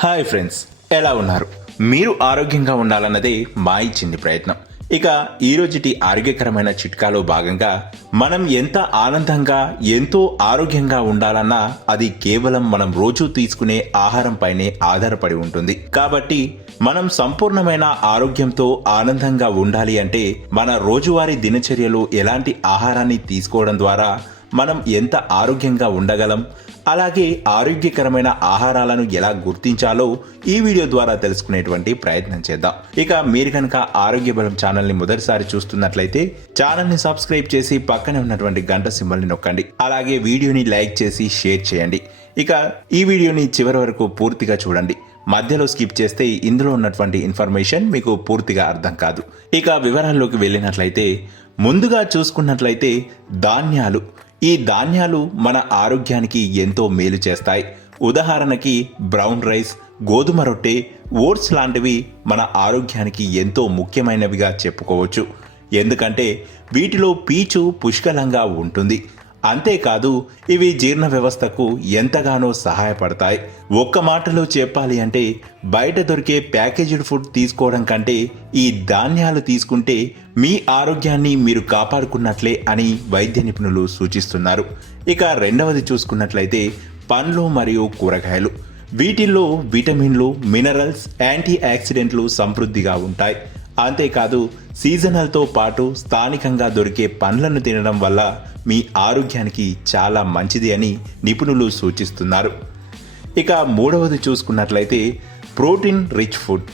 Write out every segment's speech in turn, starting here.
Hi friends, ఎలా ఉన్నారు? మీరు ఆరోగ్యంగా ఉండాలన్నదే మా ఈ చిన్ని ప్రయత్నం. ఇక ఈరోజుటి ఆరోగ్యకరమైన చిట్కాలో భాగంగా మనం ఎంత ఆనందంగా ఎంతో ఆరోగ్యంగా ఉండాలన్నా అది కేవలం మనం రోజు తీసుకునే ఆహారంపైనే ఆధారపడి ఉంటుంది. కాబట్టి మనం సంపూర్ణమైన ఆరోగ్యంతో ఆనందంగా ఉండాలి అంటే మన రోజువారీ దినచర్యలో ఎలాంటి ఆహారాన్ని తీసుకోవడం ద్వారా మనం ఎంత ఆరోగ్యంగా ఉండగలం, అలాగే ఆరోగ్యకరమైన ఆహారాలను ఎలా గుర్తించాలో ఈ వీడియో ద్వారా తెలుసుకునేటువంటి ప్రయత్నం చేద్దాం. ఇక మీరు కనుక ఆరోగ్య బలం ఛానల్ని మొదటిసారి చూస్తున్నట్లయితే ఛానల్ని సబ్స్క్రైబ్ చేసి పక్కనే ఉన్నటువంటి గంట సింబల్ని నొక్కండి. అలాగే వీడియోని లైక్ చేసి షేర్ చేయండి. ఇక ఈ వీడియోని చివరి వరకు పూర్తిగా చూడండి. మధ్యలో స్కిప్ చేస్తే ఇందులో ఉన్నటువంటి ఇన్ఫర్మేషన్ మీకు పూర్తిగా అర్థం కాదు. ఇక వివరాల్లోకి వెళ్ళినట్లయితే ముందుగా చూసుకున్నట్లయితే ధాన్యాలు. ఈ ధాన్యాలు మన ఆరోగ్యానికి ఎంతో మేలు చేస్తాయి. ఉదాహరణకి బ్రౌన్ రైస్, గోధుమ రొట్టె, ఓట్స్ లాంటివి మన ఆరోగ్యానికి ఎంతో ముఖ్యమైనవిగా చెప్పుకోవచ్చు. ఎందుకంటే వీటిలో పీచు పుష్కలంగా ఉంటుంది. అంతేకాదు ఇవి జీర్ణ వ్యవస్థకు ఎంతగానో సహాయపడతాయి. ఒక్క మాటలో చెప్పాలి అంటే బయట దొరికే ప్యాకేజ్డ్ ఫుడ్ తీసుకోవడం కంటే ఈ ధాన్యాలు తీసుకుంటే మీ ఆరోగ్యాన్ని మీరు కాపాడుకున్నట్లే అని వైద్య నిపుణులు సూచిస్తున్నారు. ఇక రెండవది చూసుకున్నట్లయితే పండ్లు మరియు కూరగాయలు. వీటిల్లో విటమిన్లు, మినరల్స్, యాంటీ ఆక్సిడెంట్లు సమృద్ధిగా ఉంటాయి. అంతేకాదు సీజనల్తో పాటు స్థానికంగా దొరికే పండ్లను తినడం వల్ల మీ ఆరోగ్యానికి చాలా మంచిది అని నిపుణులు సూచిస్తున్నారు. ఇక మూడవది చూసుకున్నట్లయితే ప్రోటీన్ రిచ్ ఫుడ్.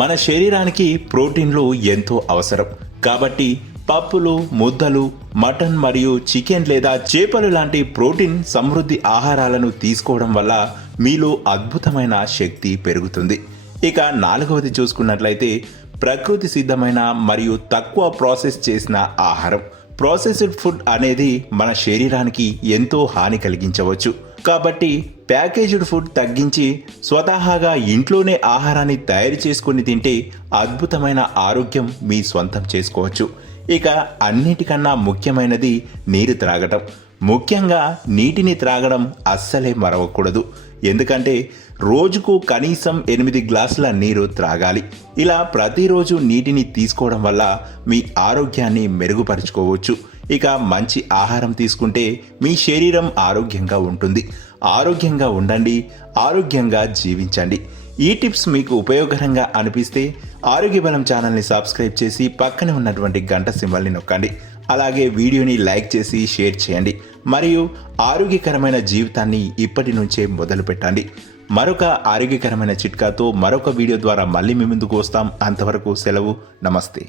మన శరీరానికి ప్రోటీన్లు ఎంతో అవసరం. కాబట్టి పప్పులు, ముద్దలు, మటన్ మరియు చికెన్ లేదా చేపలు లాంటి ప్రోటీన్ సమృద్ధి ఆహారాలను తీసుకోవడం వల్ల మీలో అద్భుతమైన శక్తి పెరుగుతుంది. ఇక నాలుగవది చూసుకున్నట్లయితే ప్రకృతి సిద్ధమైన మరియు తక్కువ ప్రాసెస్ చేసిన ఆహారం. ప్రాసెస్డ్ ఫుడ్ అనేది మన శరీరానికి ఎంతో హాని కలిగించవచ్చు. కాబట్టి ప్యాకేజ్డ్ ఫుడ్ తగ్గించి స్వతహాగా ఇంట్లోనే ఆహారాన్ని తయారు చేసుకుని తింటే అద్భుతమైన ఆరోగ్యం మీ సొంతం చేసుకోవచ్చు. ఇక అన్నిటికన్నా ముఖ్యమైనది నీరు త్రాగటం. ముఖ్యంగా నీటిని త్రాగడం అస్సలే మరవకూడదు. ఎందుకంటే రోజుకు కనీసం 8 గ్లాసుల నీరు త్రాగాలి. ఇలా ప్రతిరోజు నీటిని తీసుకోవడం వల్ల మీ ఆరోగ్యాన్ని మెరుగుపరుచుకోవచ్చు. ఇక మంచి ఆహారం తీసుకుంటే మీ శరీరం ఆరోగ్యంగా ఉంటుంది. ఆరోగ్యంగా ఉండండి, ఆరోగ్యంగా జీవించండి. ఈ టిప్స్ మీకు ఉపయోగకరంగా అనిపిస్తే ఆరోగ్య బలం ఛానల్ని సబ్స్క్రైబ్ చేసి పక్కనే ఉన్నటువంటి గంట సింబల్ని నొక్కండి. అలాగే వీడియోని లైక్ చేసి షేర్ చేయండి. మరియు ఆరోగ్యకరమైన జీవితాన్ని ఇప్పటి నుంచే మొదలు పెట్టండి. మరొక ఆరోగ్యకరమైన చిట్కాతో మరొక వీడియో ద్వారా మళ్ళీ మీ ముందుకు వస్తాం. అంతవరకు సెలవు. నమస్తే.